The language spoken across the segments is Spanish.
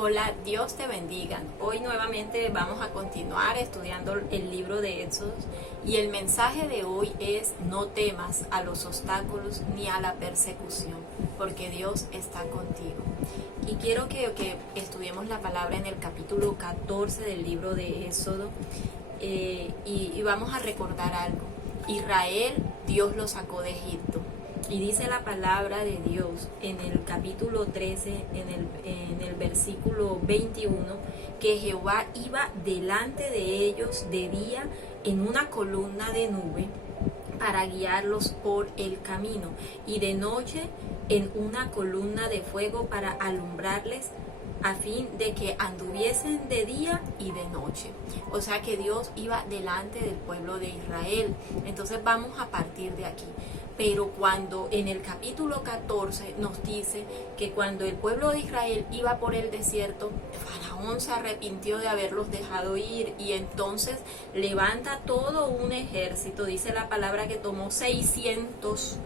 Hola, Dios te bendiga. Hoy nuevamente vamos a continuar estudiando el libro de Éxodo y el mensaje de hoy es: no temas a los obstáculos ni a la persecución, porque Dios está contigo. Y quiero que estudiemos la palabra en el capítulo 14 del libro de Éxodo y vamos a recordar algo. Israel, Dios lo sacó de Egipto. Y dice la palabra de Dios en el capítulo 13, en el versículo 21, que Jehová iba delante de ellos de día en una columna de nube para guiarlos por el camino, y de noche en una columna de fuego para alumbrarles, a fin de que anduviesen de día y de noche. O sea que Dios iba delante del pueblo de Israel. Entonces vamos a partir de aquí. Pero cuando en el capítulo 14 nos dice que cuando el pueblo de Israel iba por el desierto, Faraón se arrepintió de haberlos dejado ir y entonces levanta todo un ejército. Dice la palabra que tomó 600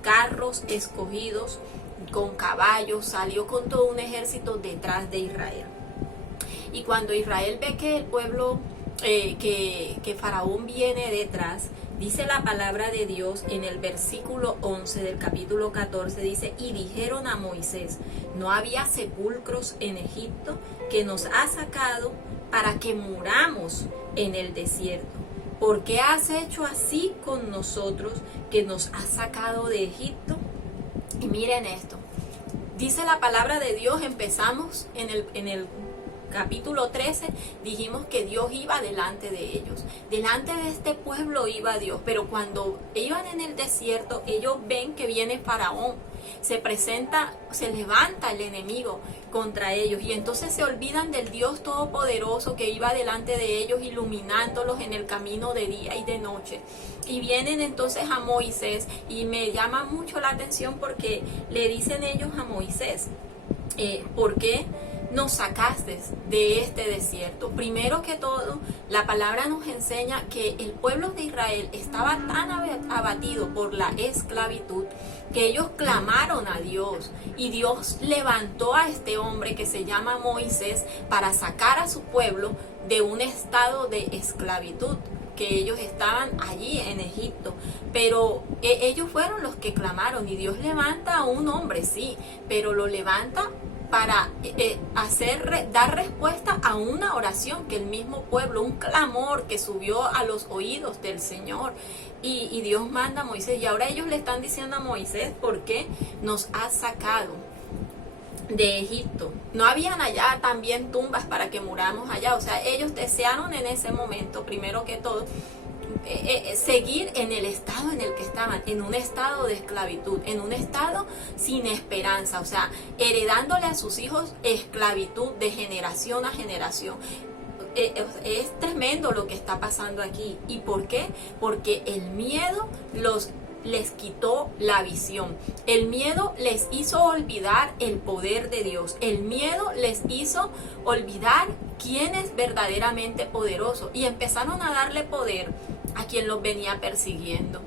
carros escogidos con caballos, salió con todo un ejército detrás de Israel. Y cuando Israel ve que el pueblo, que Faraón viene detrás, dice la palabra de Dios en el versículo 11 del capítulo 14, dice: y dijeron a Moisés, no había sepulcros en Egipto, que nos ha sacado para que muramos en el desierto. ¿Por qué has hecho así con nosotros, que nos has sacado de Egipto? Y miren esto, dice la palabra de Dios, empezamos en el capítulo 13, dijimos que Dios iba delante de ellos, delante de este pueblo iba Dios, pero cuando iban en el desierto, ellos ven que viene Faraón, se presenta, se levanta el enemigo contra ellos, y entonces se olvidan del Dios todopoderoso que iba delante de ellos, iluminándolos en el camino de día y de noche. Y vienen entonces a Moisés, y me llama mucho la atención porque le dicen ellos a Moisés, ¿por qué nos sacaste de este desierto? Primero que todo, la palabra nos enseña que el pueblo de Israel estaba tan abatido por la esclavitud que ellos clamaron a Dios, y Dios levantó a este hombre que se llama Moisés para sacar a su pueblo de un estado de esclavitud, que ellos estaban allí en Egipto. Pero ellos fueron los que clamaron, y Dios levanta a un hombre, sí, pero lo levanta para dar respuesta a una oración que el mismo pueblo, un clamor que subió a los oídos del Señor, y Dios manda a Moisés, y ahora ellos le están diciendo a Moisés: ¿por qué nos has sacado de Egipto? No habían allá también tumbas para que muramos allá. O sea, ellos desearon en ese momento, primero que todo, seguir en el estado en el que estaban, en un estado de esclavitud, en un estado sin esperanza, o sea, heredándole a sus hijos esclavitud de generación a generación. Es tremendo lo que está pasando aquí. ¿Y por qué? Porque el miedo les quitó la visión. El miedo les hizo olvidar el poder de Dios. El miedo les hizo olvidar quién es verdaderamente poderoso, y empezaron a darle poder a quien los venía persiguiendo.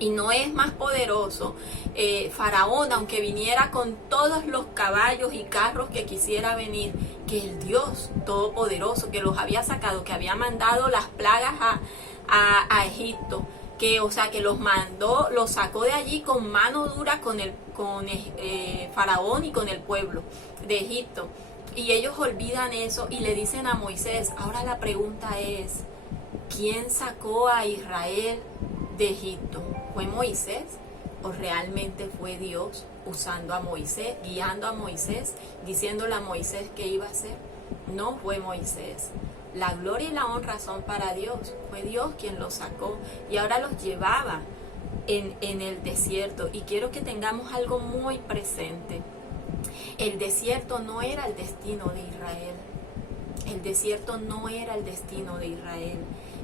Y no es más poderoso Faraón, aunque viniera con todos los caballos y carros que quisiera venir, que el Dios todopoderoso que los había sacado, que había mandado las plagas a Egipto, que los mandó, los sacó de allí con mano dura con Faraón y con el pueblo de Egipto. Y ellos olvidan eso y le dicen a Moisés. Ahora la pregunta es: ¿quién sacó a Israel de Egipto? ¿Fue Moisés o realmente fue Dios usando a Moisés, guiando a Moisés, diciéndole a Moisés qué iba a hacer? No fue Moisés. La gloria y la honra son para Dios. Fue Dios quien los sacó y ahora los llevaba en el desierto. Y quiero que tengamos algo muy presente. El desierto no era el destino de Israel. El desierto no era el destino de Israel.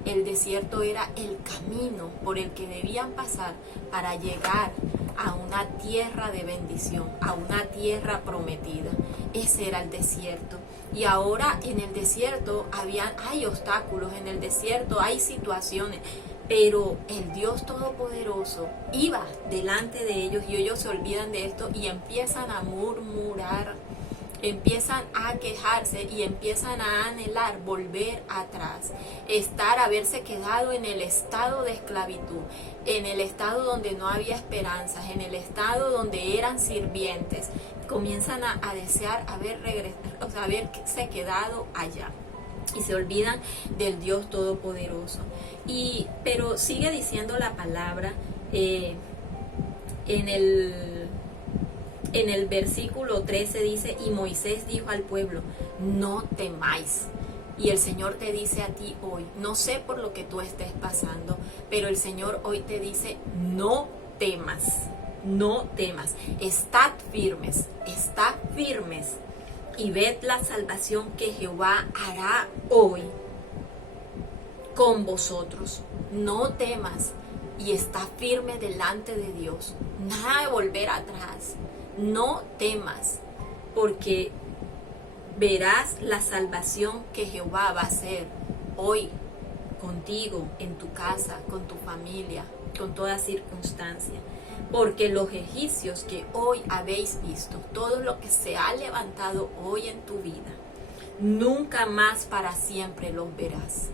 El desierto era el camino por el que debían pasar para llegar a una tierra de bendición, a una tierra prometida. Ese era el desierto. Y ahora en el desierto hay obstáculos, en el desierto hay situaciones, pero el Dios Todopoderoso iba delante de ellos, y ellos se olvidan de esto y empiezan a murmurar. empiezan a quejarse y empiezan a anhelar volver atrás, haberse quedado en el estado de esclavitud, en el estado donde no había esperanzas, en el estado donde eran sirvientes. Comienzan a desear haberse quedado allá y se olvidan del Dios Todopoderoso. Pero sigue diciendo la palabra en el versículo 13 dice: y Moisés dijo al pueblo, no temáis. Y el Señor te dice a ti hoy, no sé por lo que tú estés pasando, pero el Señor hoy te dice, no temas, no temas, estad firmes y ved la salvación que Jehová hará hoy con vosotros. No temas y está firme delante de Dios. Nada de volver atrás. No temas, porque verás la salvación que Jehová va a hacer hoy contigo, en tu casa, con tu familia, con toda circunstancia. Porque los egipcios que hoy habéis visto, todo lo que se ha levantado hoy en tu vida, nunca más para siempre los verás.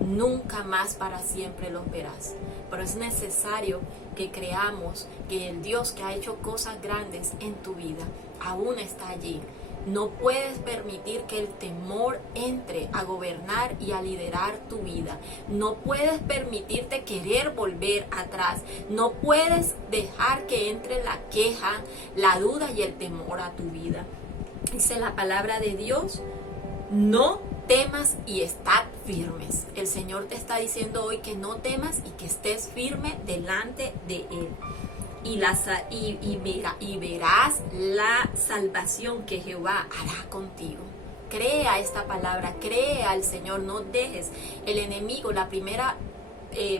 Nunca más para siempre los verás. Pero es necesario que creamos que el Dios que ha hecho cosas grandes en tu vida aún está allí. No puedes permitir que el temor entre a gobernar y a liderar tu vida. No puedes permitirte querer volver atrás. No puedes dejar que entre la queja, la duda y el temor a tu vida. Dice la palabra de Dios, no temas y estad firmes. El Señor te está diciendo hoy que no temas y que estés firme delante de Él. Y verás la salvación que Jehová hará contigo. Crea esta palabra, crea al Señor, no dejes el enemigo, la primera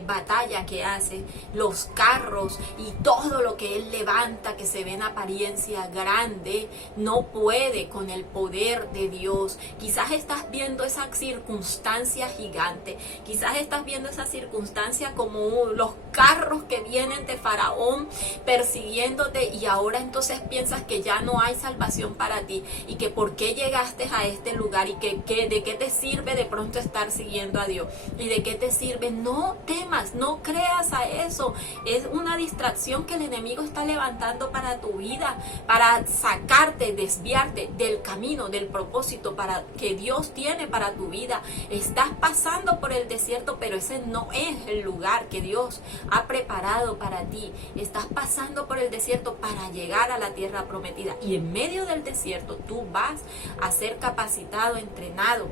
batalla que hace, los carros y todo lo que él levanta que se ve en apariencia grande, no puede con el poder de Dios. Quizás estás viendo esa circunstancia gigante, quizás estás viendo esa circunstancia como los carros que vienen de Faraón persiguiéndote, y ahora entonces piensas que ya no hay salvación para ti y que por qué llegaste a este lugar y que de qué te sirve de pronto estar siguiendo a Dios y de qué te sirve. No temas, no creas a eso. Es una distracción que el enemigo está levantando para tu vida, para sacarte, desviarte del camino, del propósito para que Dios tiene para tu vida. Estás pasando por el desierto, pero ese no es el lugar que Dios ha preparado para ti. Estás pasando por el desierto para llegar a la tierra prometida, y en medio del desierto tú vas a ser capacitado, entrenado,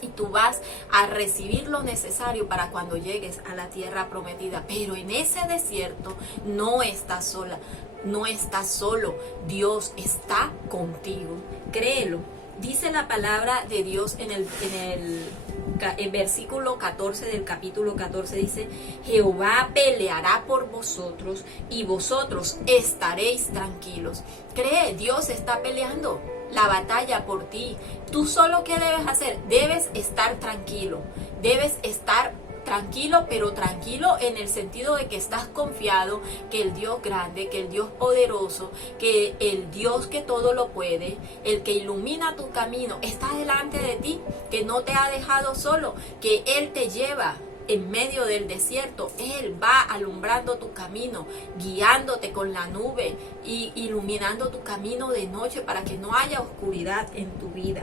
y tú vas a recibir lo necesario para cuando llegues a la tierra prometida. Pero en ese desierto no estás sola, no estás solo. Dios está contigo. Créelo. Dice la palabra de Dios en el versículo 14 del capítulo 14, dice: Jehová peleará por vosotros y vosotros estaréis tranquilos. Cree, Dios está peleando la batalla por ti. Tú solo, ¿qué debes hacer? Debes estar tranquilo. Debes estar tranquilo, pero tranquilo en el sentido de que estás confiado que el Dios grande, que el Dios poderoso, que el Dios que todo lo puede, el que ilumina tu camino, está delante de ti, que no te ha dejado solo, que Él te lleva en medio del desierto. Él va alumbrando tu camino, guiándote con la nube y iluminando tu camino de noche para que no haya oscuridad en tu vida.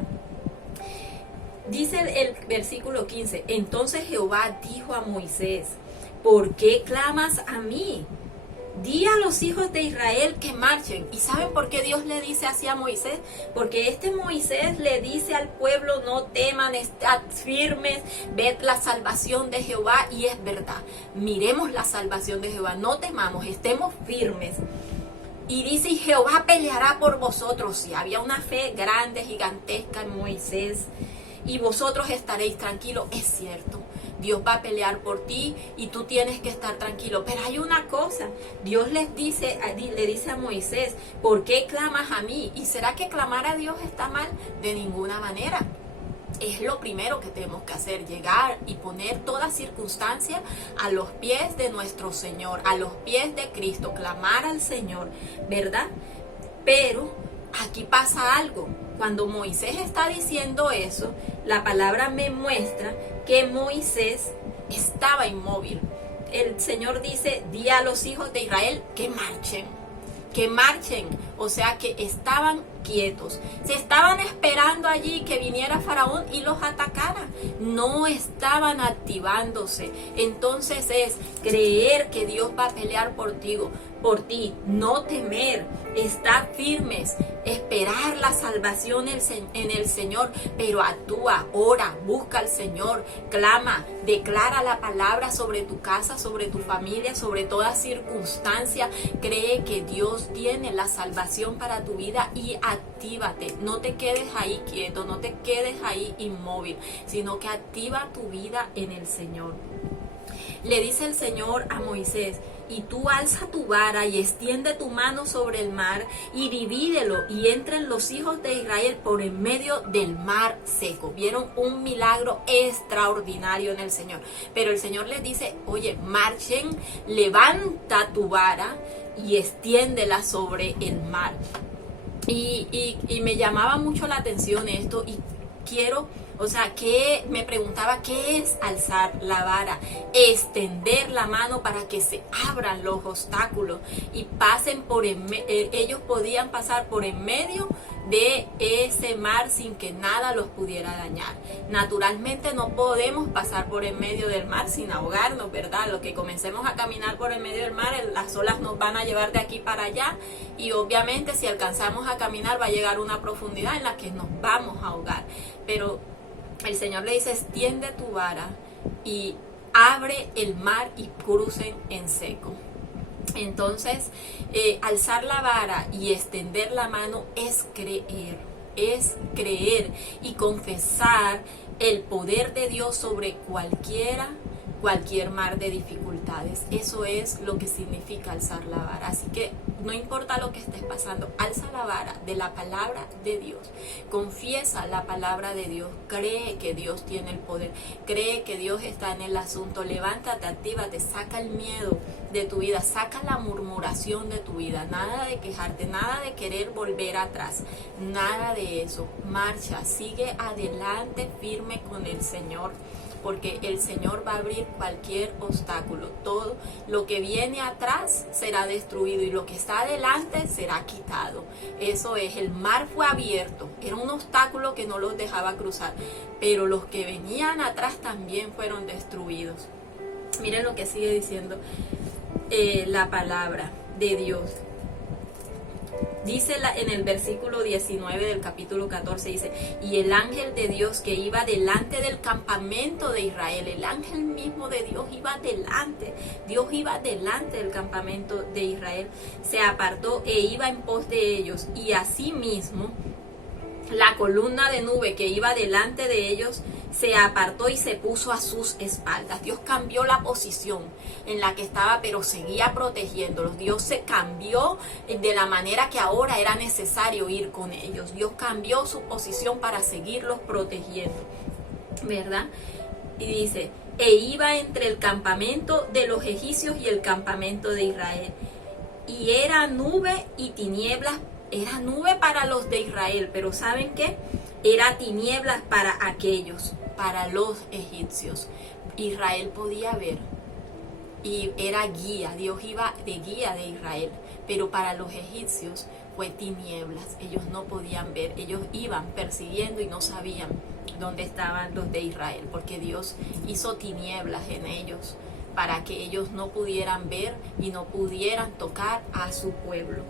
Dice el versículo 15: Entonces Jehová dijo a Moisés: ¿por qué clamas a mí? Di a los hijos de Israel que marchen. ¿Y saben por qué Dios le dice así a Moisés? Porque Moisés le dice al pueblo: no teman, estad firmes, ved la salvación de Jehová. Y es verdad, miremos la salvación de Jehová, no temamos, estemos firmes. Y dice: y Jehová peleará por vosotros. Y había una fe grande, gigantesca en Moisés. Y vosotros estaréis tranquilos. Es cierto, Dios va a pelear por ti y tú tienes que estar tranquilo. Pero hay una cosa, Dios le dice a Moisés: ¿por qué clamas a mí? ¿Y será que clamar a Dios está mal? De ninguna manera. Es lo primero que tenemos que hacer, llegar y poner toda circunstancia a los pies de nuestro Señor, a los pies de Cristo, clamar al Señor, ¿verdad? Pero aquí pasa algo. Cuando Moisés está diciendo eso, la palabra me muestra que Moisés estaba inmóvil. El Señor dice, di a los hijos de Israel que marchen, o sea que estaban quietos, se estaban esperando allí que viniera Faraón y los atacara, no estaban activándose. Entonces es creer que Dios va a pelear por ti, no temer, estar firmes, esperar la salvación en el Señor, pero actúa, ora, busca al Señor, clama, declara la palabra sobre tu casa, sobre tu familia, sobre toda circunstancia. Cree que Dios tiene la salvación para tu vida y actívate. No te quedes ahí quieto, no te quedes ahí inmóvil, sino que activa tu vida en el Señor. Le dice el Señor a Moisés, y tú alza tu vara y extiende tu mano sobre el mar y divídelo y entren los hijos de Israel por en medio del mar seco. Vieron un milagro extraordinario en el Señor. Pero el Señor les dice, oye, marchen, levanta tu vara y extiéndela sobre el mar. Y me llamaba mucho la atención esto y me preguntaba qué es alzar la vara, extender la mano para que se abran los obstáculos y pasen ellos podían pasar por en medio de ese mar sin que nada los pudiera dañar. Naturalmente no podemos pasar por en medio del mar sin ahogarnos, ¿verdad? Lo que comencemos a caminar por en medio del mar, las olas nos van a llevar de aquí para allá y obviamente si alcanzamos a caminar va a llegar una profundidad en la que nos vamos a ahogar. Pero el Señor le dice, extiende tu vara y abre el mar y crucen en seco. Entonces, alzar la vara y extender la mano es creer y confesar el poder de Dios sobre cualquier mar de dificultades. Eso es lo que significa alzar la vara. Así que no importa lo que estés pasando, alza la vara de la palabra de Dios. Confiesa la palabra de Dios. Cree que Dios tiene el poder. Cree que Dios está en el asunto. Levántate, actívate, saca el miedo de tu vida, saca la murmuración de tu vida. Nada de quejarte, nada de querer volver atrás, nada de eso. Marcha, sigue adelante firme con el Señor, porque el Señor va a abrir cualquier obstáculo. Todo lo que viene atrás será destruido y lo que está adelante será quitado. Eso es, el mar fue abierto, era un obstáculo que no los dejaba cruzar, pero los que venían atrás también fueron destruidos. Miren lo que sigue diciendo la palabra de Dios. Dice en el versículo 19 del capítulo 14, dice, y el ángel de Dios que iba delante del campamento de Israel, el ángel mismo de Dios iba delante, Dios iba delante del campamento de Israel, se apartó e iba en pos de ellos, y asimismo la columna de nube que iba delante de ellos se apartó y se puso a sus espaldas. Dios cambió la posición en la que estaba, pero seguía protegiéndolos. Dios se cambió de la manera que ahora era necesario ir con ellos. Dios cambió su posición para seguirlos protegiendo, ¿verdad? Y dice, e iba entre el campamento de los egipcios y el campamento de Israel. Y era nube y tinieblas. Era nube para los de Israel, pero ¿saben qué? Era tinieblas para aquellos, para los egipcios. Israel podía ver y era guía, Dios iba de guía de Israel, pero para los egipcios fue tinieblas, ellos no podían ver, ellos iban persiguiendo y no sabían dónde estaban los de Israel, porque Dios hizo tinieblas en ellos para que ellos no pudieran ver y no pudieran tocar a su pueblo.